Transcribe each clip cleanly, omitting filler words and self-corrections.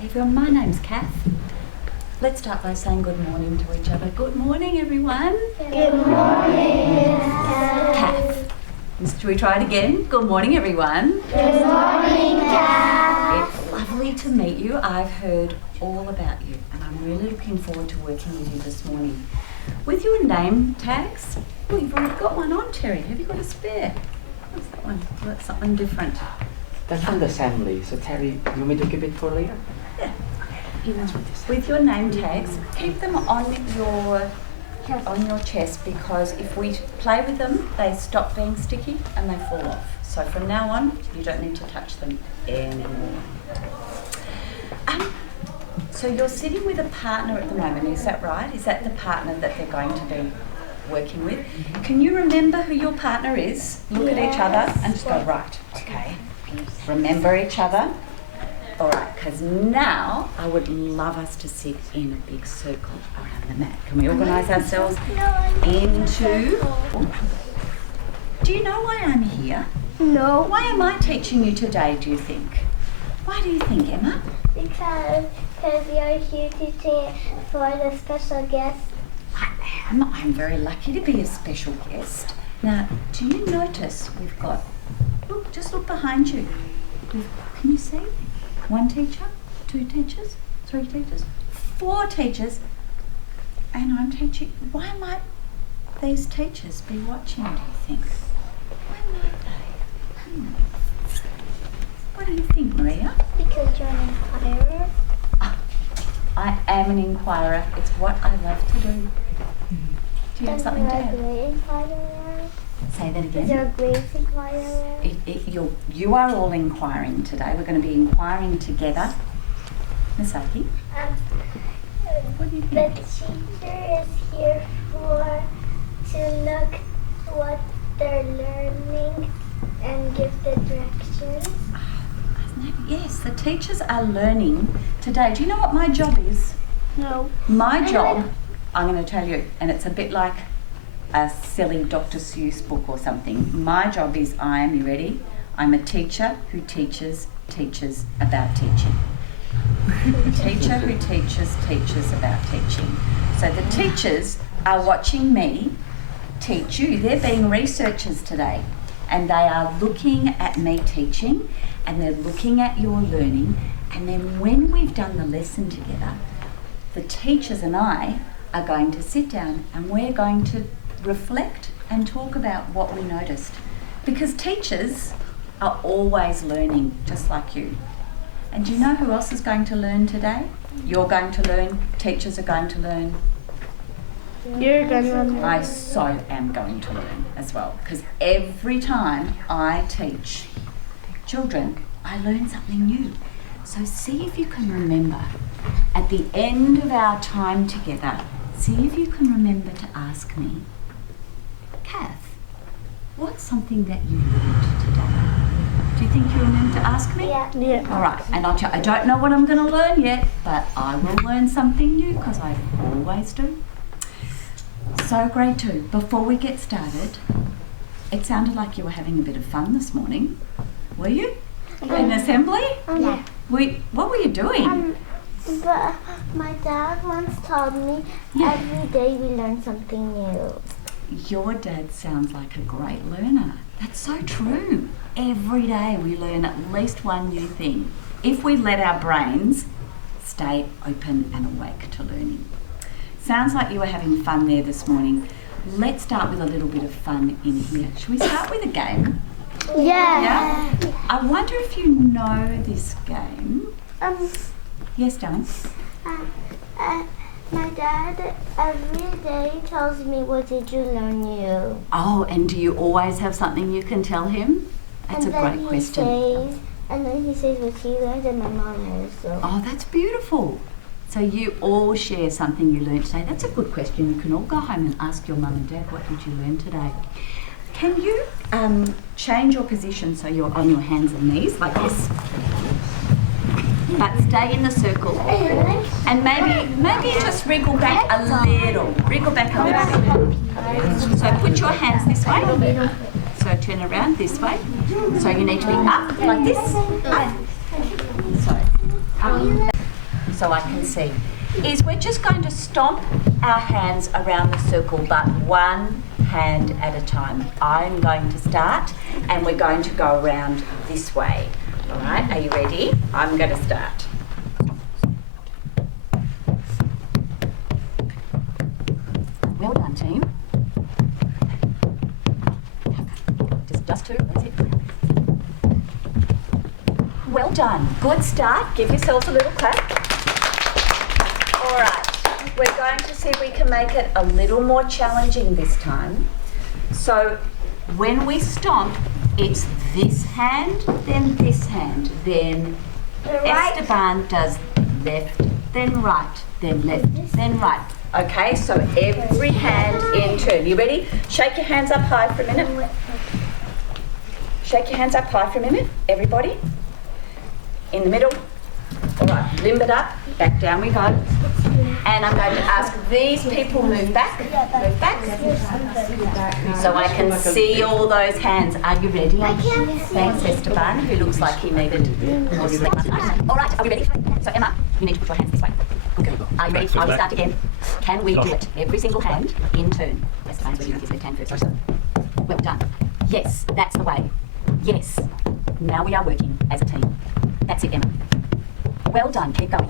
Hey everyone, my name's Kath. Let's start by saying good morning to each other. Good morning, everyone. Good morning, Kath. Shall we try it again? Good morning, everyone. Good morning, Kath. It's lovely to meet you. I've heard all about you and I'm really looking forward to working with you this morning. With your name tags, oh, you've already got one on, Terry. Have you got a spare? What's that one? Oh, that's something different. That's from the assembly. So Terry, you want me to keep it for later? Yeah. With your name tags, keep them on your chest, because if we play with them, they stop being sticky and they fall off. So from now on, you don't need to touch them anymore. So you're sitting with a partner at the moment, is that right? Is that the partner that they're going to be working with? Can you remember who your partner is? Look at each other and just go, right, okay. Remember each other. All right, because now I would love us to sit in a big circle around the mat. Can we organise ourselves into... Do you know why I'm here? No. Why am I teaching you today, do you think? Why do you think, Emma? Because you're here teaching for the special guest. I am. I'm very lucky to be a special guest. Now, do you notice we've got... Look, just look behind you. Can you see? 1 teacher, 2 teachers, 3 teachers, 4 teachers, and I'm teaching. Why might these teachers be watching, do you think? Why might they? What do you think, Maria? Because you're an inquirer. I am an inquirer. It's what I love to do. Do you have something to add? You're a great inquirer. Say that again. You're a great inquirer. You are all inquiring today. We're going to be inquiring together. Miss Aki? What do you think? The teacher is here to look what they're learning and give the directions. Yes, the teachers are learning today. Do you know what my job is? No. My job, I'm going to tell you, and it's a bit like a silly Dr. Seuss book or something. My job is you ready? I'm a teacher who teaches teachers about teaching. A teacher who teaches teachers about teaching. So the teachers are watching me teach you. They're being researchers today, and they are looking at me teaching, and they're looking at your learning, and then when we've done the lesson together, the teachers and I are going to sit down and we're going to reflect and talk about what we noticed. Because teachers are always learning, just like you. And do you know who else is going to learn today? You're going to learn, teachers are going to learn. You're going to learn. I so am going to learn as well. Because every time I teach children, I learn something new. So see if you can remember, at the end of our time together, see if you can remember to ask me, Kath, what's something that you learned today? Do you think you remember to ask me? Yeah. All right, and I don't know what I'm going to learn yet, but I will learn something new because I always do. So grade 2, before we get started, it sounded like you were having a bit of fun this morning. Were you? In assembly? Yeah. What were you doing? But my dad once told me every day we learn something new. Your dad sounds like a great learner. That's so true. Every day we learn at least one new thing, if we let our brains stay open and awake to learning. Sounds like you were having fun there this morning. Let's start with a little bit of fun in here. Shall we start with a game? Yeah. I wonder if you know this game. Yes, darling? My dad every day tells me, what did you learn new? Oh, and do you always have something you can tell him? That's a great question. And then he says what he learned, and my mom also. Oh, that's beautiful. So you all share something you learned today. That's a good question. You can all go home and ask your mum and dad, what did you learn today? Can you change your position so you're on your hands and knees like this? But stay in the circle. And maybe just wriggle back a little. Wriggle back a little. So put your hands this way. So turn around this way. So you need to be up like this. Up. So up. so I can see, is we're just going to stomp our hands around the circle, but one hand at a time. I'm going to start and we're going to go around this way. All right, are you ready? I'm going to start. Well done, team. Just two, that's it. Well done. Good start. Give yourselves a little clap. All right. We're going to see if we can make it a little more challenging this time. So when we stomp, it's this hand, then this hand, then Esteban does left, then right, then left, then right. Okay, so every hand in turn. You ready? Shake your hands up high for a minute. Shake your hands up high for a minute, everybody. In the middle. All right, limb it up, back down we go. And I'm going to ask these people move back, so I can see all those hands. Are you ready? Thanks, Esteban, who looks like he needed more sleep last night. All right, are we ready? So Emma, you need to put your hands this way. Good girl. Are you ready? I will start again. Can we do it? Every single hand in turn. Esteban's ready with his left hand first. Well done. Yes, that's the way. Yes. Now we are working as a team. That's it, Emma. Well done. Keep going.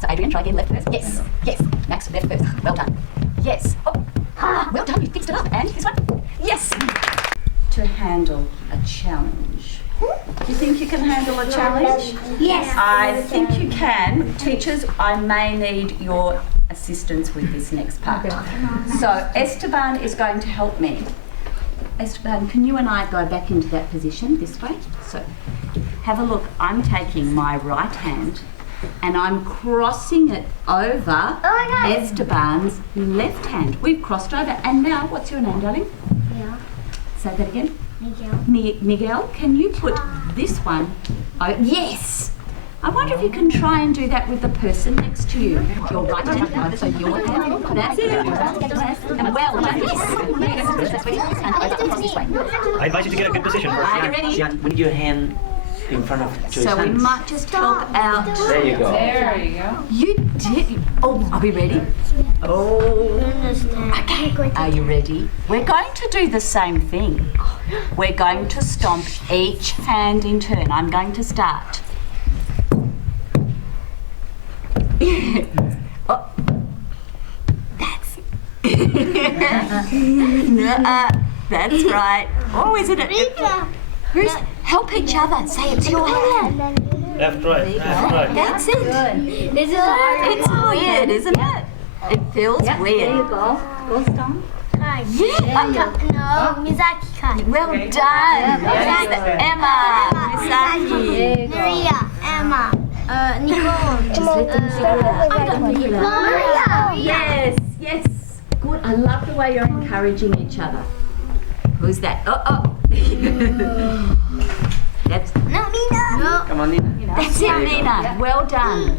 So Adrian, try again. Left first. Yes. Yes. Max, left first. Well done. Yes. Oh. Well done. You fixed it up. And this one. Yes. To handle a challenge. Do you think you can handle a challenge? Yes. I think you can. Teachers, I may need your assistance with this next part. So Esteban is going to help me. Esteban, can you and I go back into that position this way? So have a look. I'm taking my right hand and I'm crossing it over Esteban's left hand. We've crossed over. And now, what's your name, darling? Yeah. Say that again. Miguel. Miguel, can you put this one? Oh, yes. I wonder if you can try and do that with the person next to you. Your right hand, so your hand. That's it. And well done. Yes. And over across this way. I invite you to get a good position. Are you ready? Xian, we need your hand in front of Joy's So we hands. might just help out. There you go. There you go. You did. Oh, are we ready? Oh. Okay. Are you ready? We're going to do the same thing. We're going to stomp each hand in turn. I'm going to start. Oh. That's that's right. Oh, isn't it? Who's help each other. Say it's your hand. Left, right, left, right. That's it. This is hard. It's weird, isn't it? It feels weird. There you go. Go Stomp. Yeah. No, Mizaki. Well done. Yes. Emma. Misaki. Maria. Emma. Nicole. Just let them figure it out. Maria. Yes, yes. Good. I love the way you're encouraging each other. Who's that? Oh. That's No, Nina. No. Come on, Nina. that's it, Nina. Well done.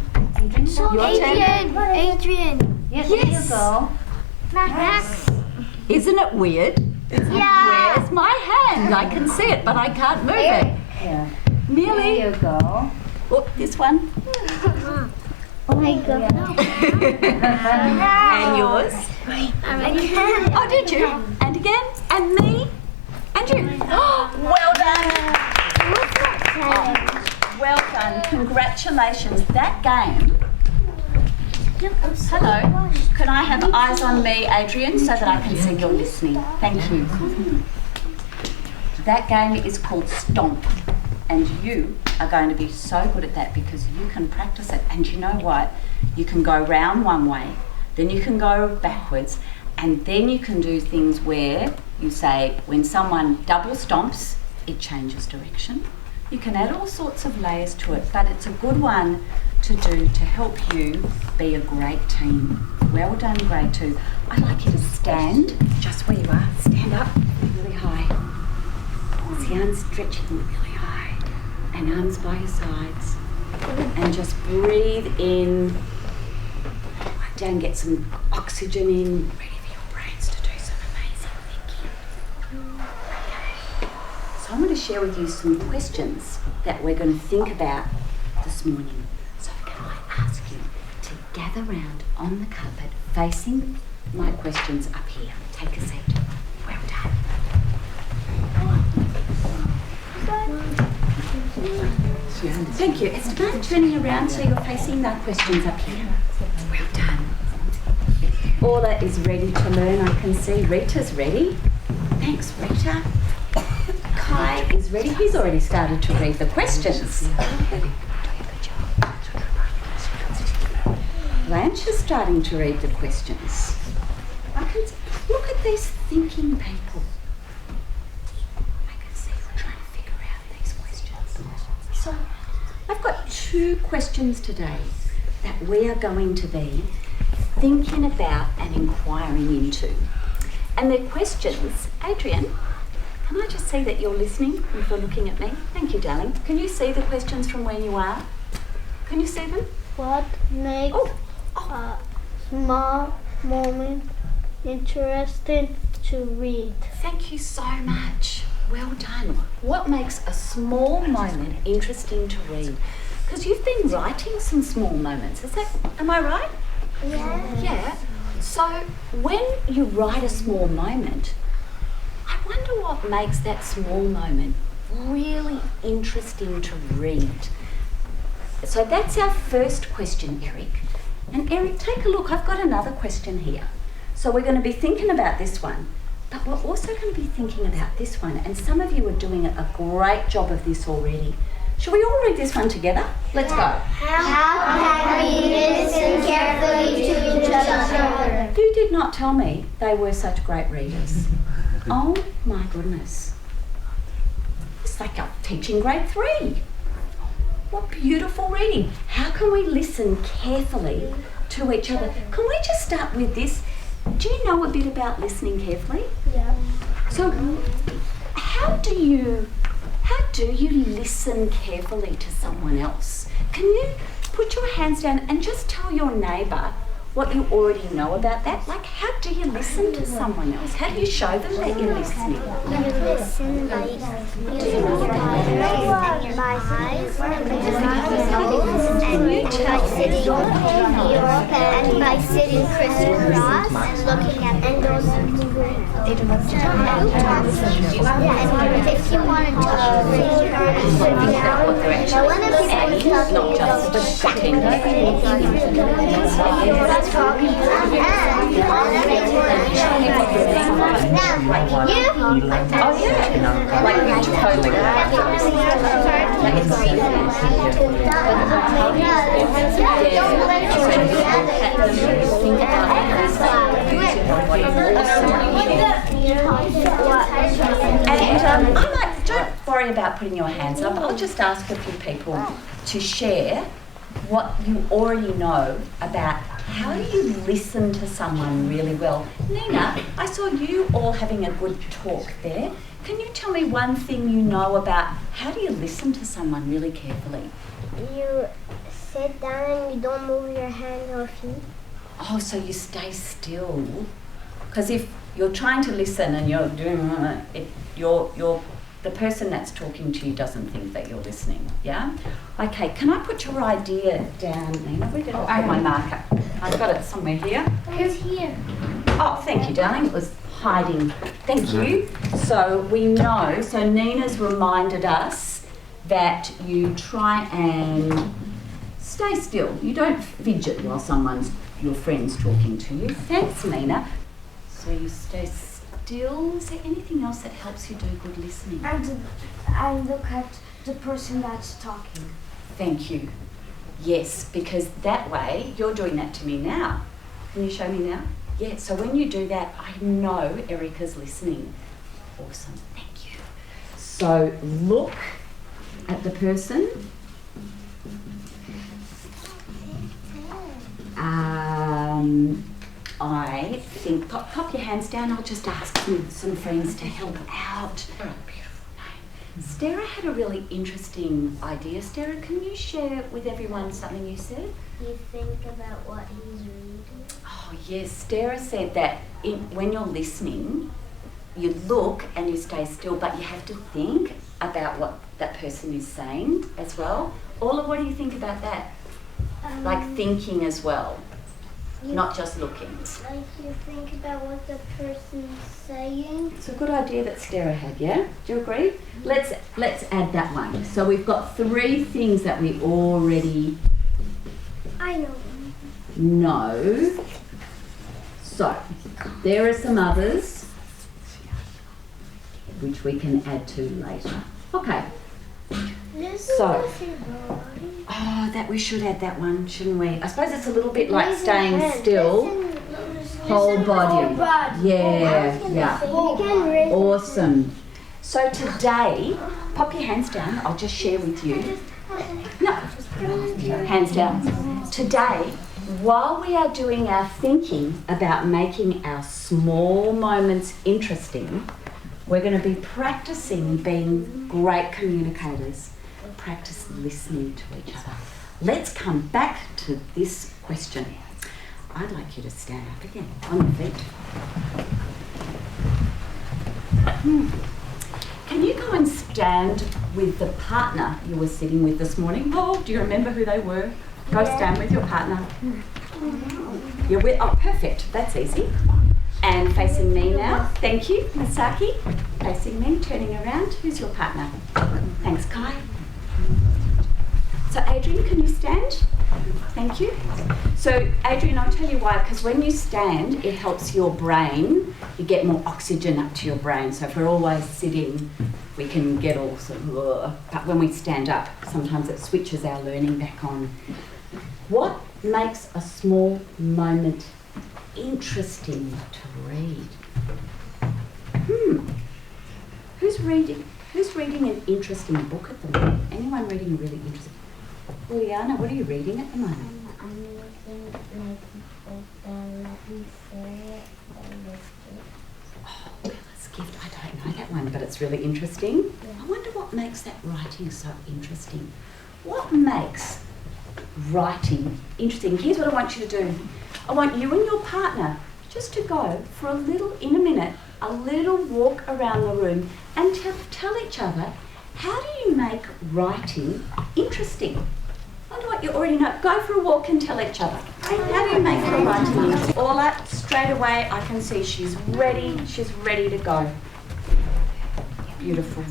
Your turn. Adrian. Yes, there you go. Max. Isn't it weird? Yeah. Where's my hand? I can see it, but I can't move it. Yeah. Nearly. There you go. Oh, this one. Oh my god. And yours. Again. Oh, did you? And again. And me. And you. Well done. Well done. Congratulations. That game. Hello. Can I have eyes on me, Adrian, so that I can see you're listening? Thank you. That game is called Stomp. And you are going to be so good at that because you can practice it. And you know what? You can go round one way, then you can go backwards, and then you can do things where you say, when someone double stomps, it changes direction. You can add all sorts of layers to it, but it's a good one to do to help you be a great team. Well done, grade 2. I'd like you to stand just where you are. Stand up really high. See, arms stretching really high. And arms by your sides. And just breathe in. Down, get some oxygen in. Ready for your brains to do some amazing thinking. Okay. So I'm going to share with you some questions that we're going to think about this morning. So can I ask you to gather round on the carpet facing my questions up here. Take a seat. Well done. Thank you. Esteban, turning around so you're facing the questions up here. Well done. Orla is ready to learn, I can see. Rita's ready. Thanks, Rita. Kai is ready. He's already started to read the questions. Blanche is starting to read the questions. Look at these thinking people. I can see we're trying to figure out these questions. So, I've got 2 questions today that we are going to be thinking about and inquiring into. And they're questions. Adrian, can I just see that you're listening if you're looking at me? Thank you, darling. Can you see the questions from where you are? Can you see them? What makes a small moment interesting to read? Thank you so much. Well done. What makes a small moment interesting to read? Because you've been writing some small moments. Am I right? Yeah. Yeah. So when you write a small moment, I wonder what makes that small moment really interesting to read. So that's our first question, Eric. And Eric, take a look. I've got another question here. So we're going to be thinking about this one, but we're also going to be thinking about this one. And some of you are doing a great job of this already. Shall we all read this one together? Let's go. How can we listen carefully to each other? You did not tell me they were such great readers. Oh my goodness. It's like I'm teaching grade 3. What beautiful reading. How can we listen carefully to each other? Can we just start with this? Do you know a bit about listening carefully? Yeah. So how do you listen carefully to someone else? Can you put your hands down and just tell your neighbour what you already know about that? Like, how do you listen to someone else? How do you show them that you're listening? You listen by using your eyes and by sitting crisscross and looking at those. And if you want to talk, raise your hand and sit down. Now, when a people is talking, Not just pretending. talking and all that makes you now, you. Oh yeah. Like totally. And don't worry about putting your hands up. I'll just ask a few people to share what you already know about how do you listen to someone really well. Nina, I saw you all having a good talk there. Can you tell me one thing you know about how do you listen to someone really carefully? You sit down and you don't move your hands or feet. Oh, so you stay still. Because if you're trying to listen and you're doing it, the person that's talking to you doesn't think that you're listening, yeah? Okay, can I put your idea down, Nina? Where did I put my marker? I've got it somewhere here. It's here. Oh, thank you, darling. It was hiding. Thank you. So we know, so Nina's reminded us that you try and stay still. You don't fidget while your friend's talking to you. Thanks, Nina. So you stay still. Is there anything else that helps you do good listening? And look at the person that's talking. Thank you. Yes, because that way, you're doing that to me now. Can you show me now? Yeah, so when you do that, I know Erica's listening. Awesome, thank you. So look at the person. I think, pop your hands down, I'll just ask some friends to help out. Oh, beautiful name. Stara had a really interesting idea. Stara, can you share with everyone something you said? You think about what he's reading. Oh yes, Stara said that when you're listening, you look and you stay still, but you have to think about what that person is saying as well. Orla, what do you think about that? Like thinking as well, not just looking. Like you think about what the person's saying. It's a good idea that Stara had, yeah? Do you agree? Let's add that one. So we've got 3 things that we already I know. know. So there are some others which we can add to later. Okay. So, oh, that we should add that one, shouldn't we? I suppose it's a little bit like staying still. Whole body. Yeah, yeah. Awesome. So today, pop your hands down. I'll just share with you. No, hands down. Today, while we are doing our thinking about making our small moments interesting, we're going to be practicing being great communicators. Practice listening to each other. Let's come back to this question. I'd like you to stand up again on your feet. Can you go and stand with the partner you were sitting with this morning? Oh, do you remember who they were? Go stand with your partner. You're with, oh, perfect. That's easy. And facing me now. Thank you, Masaki. Facing me, turning around. Who's your partner? Thanks, Kai. So Adrian, can you stand? Thank you. So Adrian, I'll tell you why, because when you stand, it helps your brain. You get more oxygen up to your brain. So if we're always sitting, we can get all sort of, but when we stand up, sometimes it switches our learning back on. What makes a small moment interesting to read? Who's reading an interesting book at the moment? Anyone reading a really interesting? Juliana, what are you reading at the moment? I'm reading like Latin series. Oh, Bella's Gift. I don't know that one, but it's really interesting. Yeah. I wonder what makes that writing so interesting. What makes writing interesting? Here's what I want you to do. I want you and your partner just to go for a little, in a minute, a little walk around the room and tell each other, how do you make writing interesting? I know what you already know. Go for a walk and tell each other. Hey, how do you make your writing interesting? Orla, straight away, I can see she's ready to go. Beautiful.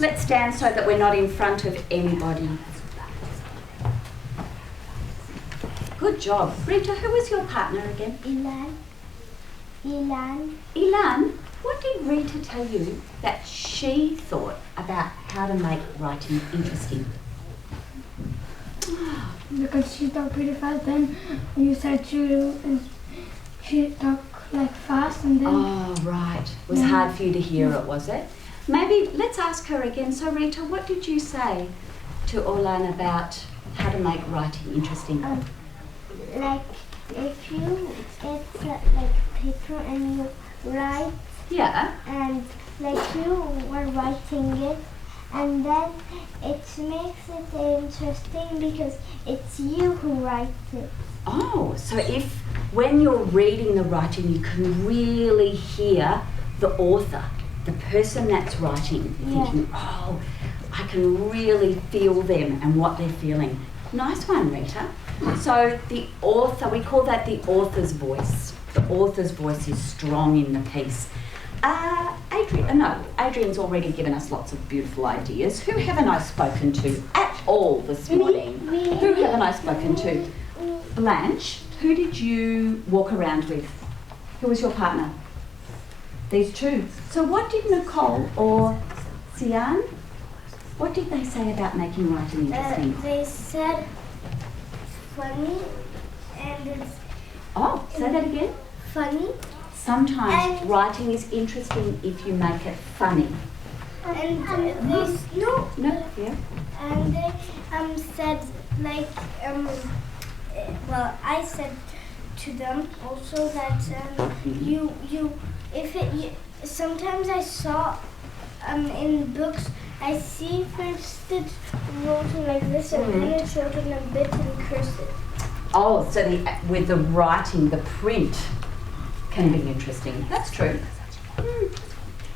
Let's stand so that we're not in front of anybody. Good job. Rita, who was your partner again? Ilan, what did Rita tell you that she thought about how to make writing interesting? Because she talked pretty fast, then you said she talked like fast, and then... Oh, right. It was hard for you to hear it, was it? Maybe let's ask her again. So Rita, what did you say to Orlan about how to make writing interesting? Like if you get like paper and you write, Yeah. and like you were writing it, and then it makes it interesting because it's you who writes it. Oh, so if when you're reading the writing, you can really hear the author, the person that's writing, thinking, oh, I can really feel them and what they're feeling. Nice one, Rita. So the author, we call that the author's voice. The author's voice is strong in the piece. Adrian's already given us lots of beautiful ideas. Who haven't I spoken to at all this morning? Who haven't I spoken to? Blanche, who did you walk around with? Who was your partner? These two. So what did Nicole or Sian, what did they say about making writing interesting? They said funny, and it's Oh, say that again. funny. Sometimes And- writing is interesting if you make it funny. And Yeah. and they said like well, I said to them also that sometimes I saw in books, I see first it written like this and then it's written a bit in cursive. Oh, so with the writing, the print can be interesting. That's true.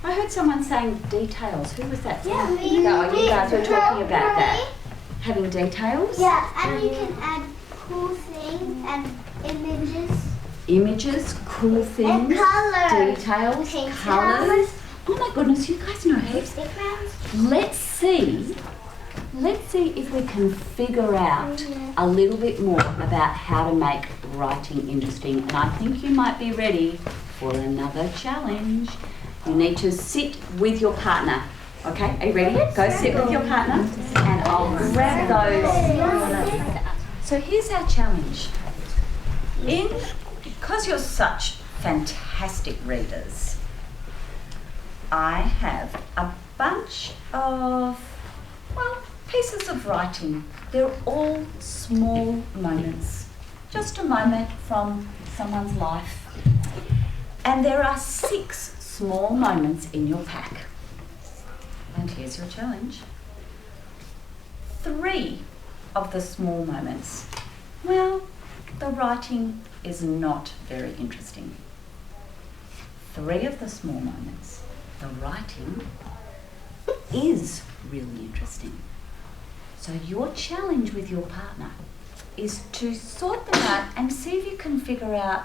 I heard someone saying details. Who was that? Yeah, you guys were talking about that. Having details? Yeah, and you can add cool things and images. Images, cool things, And colours. details, Pink colours. Oh my goodness, you guys know heaps. Stickers. Let's see if we can figure out a little bit more about how to make writing interesting. And I think you might be ready for another challenge. You need to sit with your partner. Okay, are you ready? Go sit with your partner and I'll grab those. So here's our challenge. Because you're such fantastic readers, I have a bunch of, well, pieces of writing. They're all small moments, just a moment from someone's life. And there are 6 small moments in your pack. And here's your challenge. 3 of the small moments, well, the writing is not very interesting. 3 of the small moments, the writing is really interesting. So your challenge with your partner is to sort them out and see if you can figure out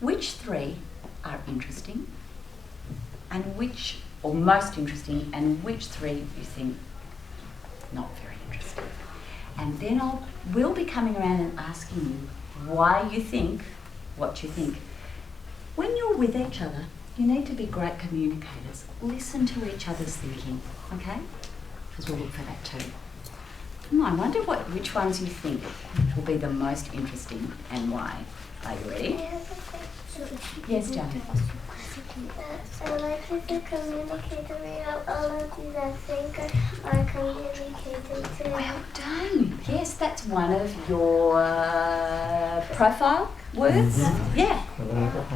which 3 are interesting and which, or most interesting, and which 3 you think not very interesting. And then we'll be coming around and asking you why you think what you think. When you're with each other, you need to be great communicators. Listen to each other's thinking, okay? Because we'll look for that too. I wonder which ones you think will be the most interesting and why. Are you ready? Yes, darling. I like to communicate about all of these I think are communicated to. Well done. Yes, that's one of your profile words. Yeah.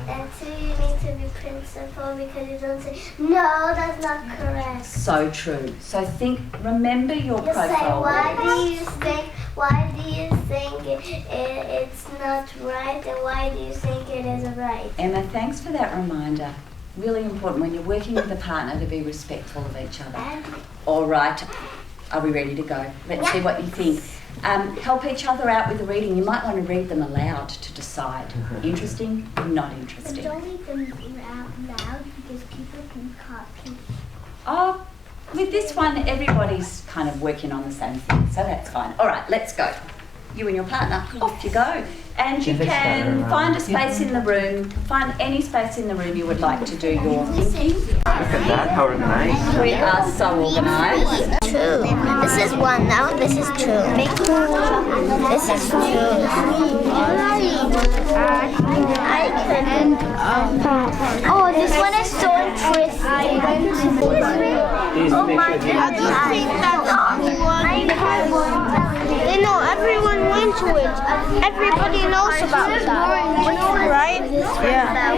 And 2, you need to be principled because you don't say, no, that's not correct. So true. So remember your You say, profile why words. do you think it's not right, and why do you think it is right? Emma, thanks for that reminder. Really important when you're working with a partner to be respectful of each other. All right, are we ready to go? Let's see what you think. Help each other out with the reading. You might want to read them aloud to decide. Interesting, not interesting. Don't read them out loud because people can copy. Oh, with this one, everybody's kind of working on the same thing, so that's fine. All right, let's go. You and your partner, off you go. And you can find a space in the room, find any space in the room you would like to do your thinking. Look at that, how organised. We are so organised. 2. This is 1 now, this is 2. This is 2. Oh, this one is so interesting. Oh my God. They know everyone went to it. Everybody knows about that. Right? Yeah.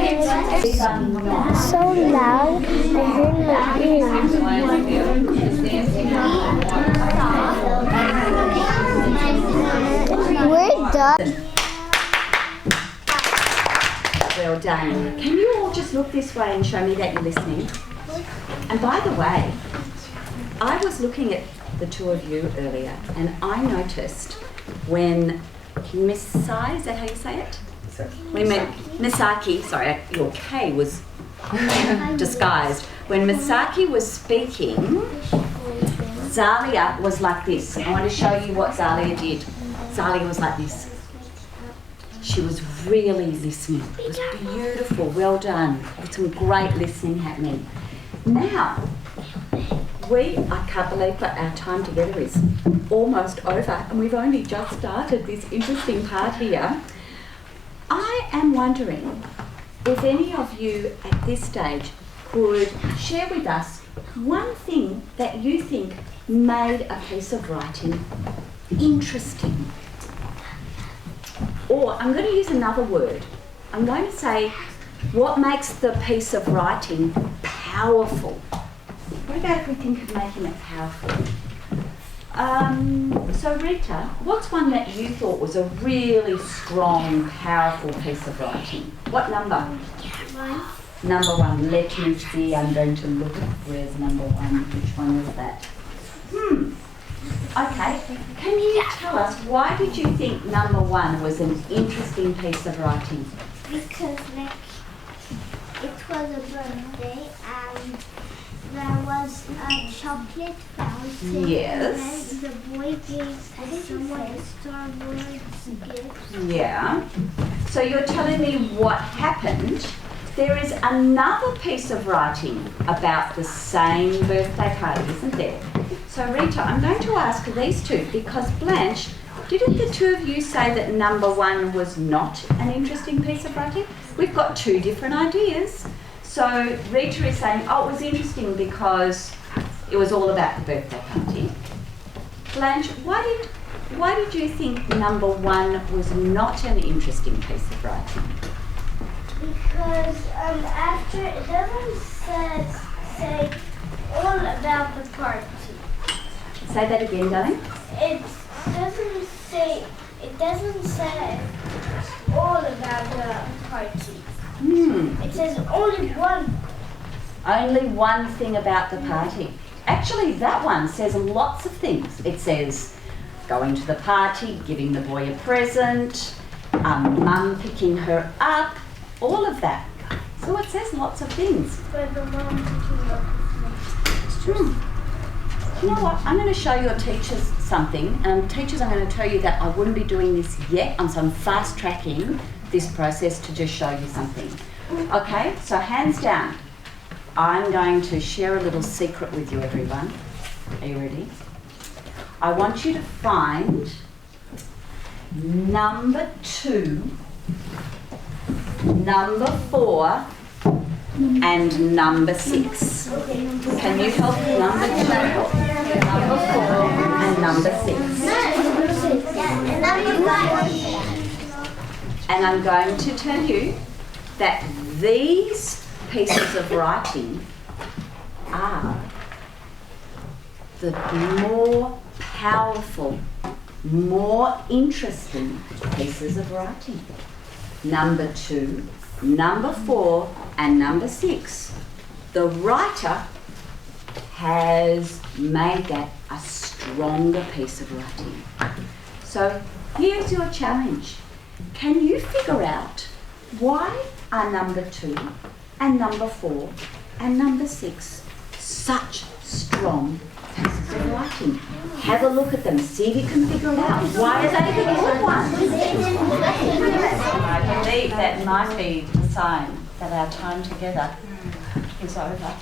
So loud, I hear my ears. We're done. Well done. Can you all just look this way and show me that you're listening? And by the way, I was looking at the 2 of you earlier and I noticed when Miss Sai, is that how you say it? Misaki, sorry, your K was disguised. When Misaki was speaking, Zalia was like this. I want to show you what Zalia did. Zalia was like this. She was really listening. It was beautiful, well done. With some great listening happening. Now, I can't believe that our time together is almost over and we've only just started this interesting part here. I am wondering if any of you at this stage could share with us one thing that you think made a piece of writing interesting. Or I'm going to use another word. I'm going to say what makes the piece of writing powerful. What about if we think of making it powerful? So Rita, what's one that you thought was a really strong, powerful piece of writing? What number? 1. Number 1. Let me see. I'm going to look at where's number 1. Which one is that? Okay, can you tell us why did you think number 1 was an interesting piece of writing? Because like it was a birthday and there was a chocolate fountain. Yes. And then the boy gave someone a Star Wars gift. Yeah. So you're telling me what happened. There is another piece of writing about the same birthday party, isn't there? So Rita, I'm going to ask these two because Blanche, didn't the two of you say that number 1 was not an interesting piece of writing? We've got 2 different ideas. So Rita is saying, oh, it was interesting because it was all about the birthday party. Blanche, why did you think number 1 was not an interesting piece of writing? Because after it doesn't say all about the party. Say that again, darling. It doesn't say all about the party. It says only one. Only one thing about the party. Actually, that one says lots of things. It says going to the party, giving the boy a present, mum picking her up, all of that. So it says lots of things. But the mom picking up his next. You know what? I'm going to show your teachers something. Teachers, I'm going to tell you that I wouldn't be doing this yet. So I'm fast tracking this process to just show you something. Okay, so hands down. I'm going to share a little secret with you, everyone. Are you ready? I want you to find number 2, number 4, and number 6. Can you help number 2, number 4, and number 6? And I'm going to tell you that these pieces of writing are the more powerful, more interesting pieces of writing. Number 2, number 4, and number 6. The writer has made that a stronger piece of writing. So here's your challenge. Can you figure out why are number 2 and number 4 and number 6 such strong pieces of writing? Have a look at them, see if you can figure it out. Why are they the good ones? I believe that might be the sign that our time together is over.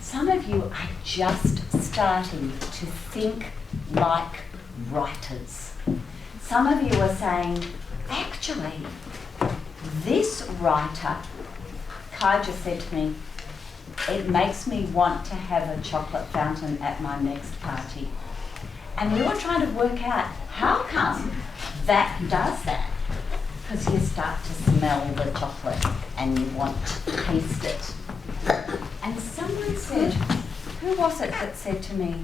Some of you are just starting to think like writers. Some of you are saying, actually, this writer, Kai just said to me, it makes me want to have a chocolate fountain at my next party. And we were trying to work out how come that does that. Because you start to smell the chocolate and you want to taste it. And someone said, who was it that said to me?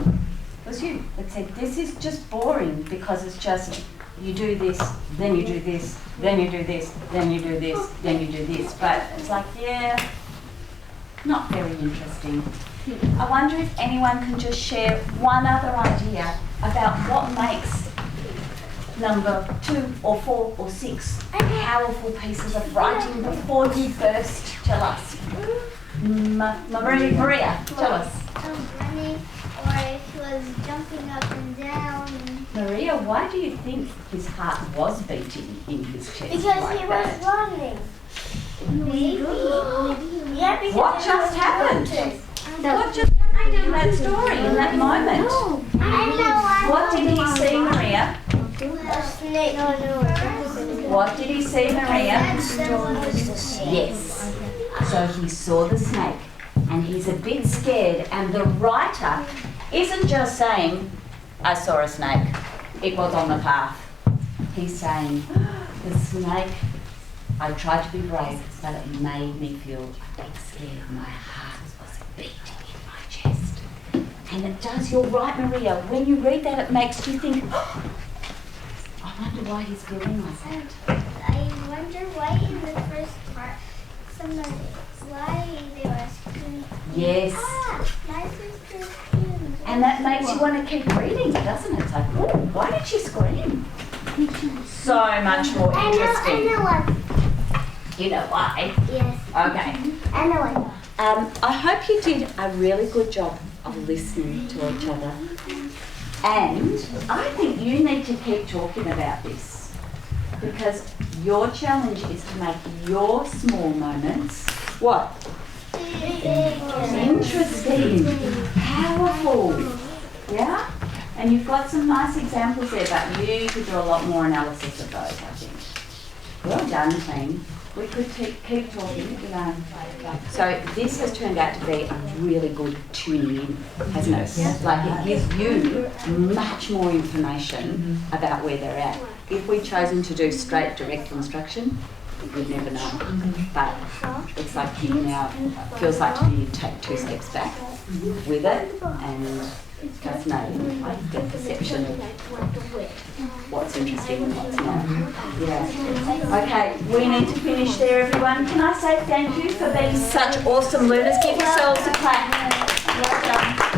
It was you that said, this is just boring because it's just you do this, then you do this, then you do this, then you do this, then you do this. But it's like, yeah, not very interesting. I wonder if anyone can just share one other idea about what makes number 2 or 4 or 6 powerful pieces of writing before you first tell us. Maria, tell us. Running, or if he was jumping up and down. Maria, why do you think his heart was beating in his chest? Because like he that? was running. Maybe. Yeah, because What just happened? What just happened in that story, in that moment? I know. What did he see, Maria? A snake. What did he see, Maria? Yes. So he saw the snake and he's a bit scared, and the writer isn't just saying, I saw a snake, it was on the path. He's saying, the snake, I tried to be brave, but it made me feel a bit scared. My heart was beating in my chest. And it does, you're right, Maria, when you read that it makes you think, oh, I wonder why he's feeling like that. I wonder why in the first part, why they were Yes. My sister's skin. And that makes you want to keep reading, doesn't it? It's like, oh, why did she scream? So much more I interesting. know one. You know why? Yes. Okay. I know one. I hope you did a really good job of listening to each other. And I think you need to keep talking about this, because your challenge is to make your small moments, what? Interesting, powerful, yeah? And you've got some nice examples there, but you could do a lot more analysis of those, I think. Well done, team. We could keep talking, you know. So this has turned out to be a really good tuning in, hasn't it? Like it gives you much more information about where they're at. If we'd chosen to do straight direct instruction, we'd never know. But it's like you now, feels like to me you take 2 steps back with it and just know, like, the perception of what's interesting and what's not. Yeah. Okay, we need to finish there, everyone. Can I say thank you for being such awesome learners? Give yourselves a clap. Well done.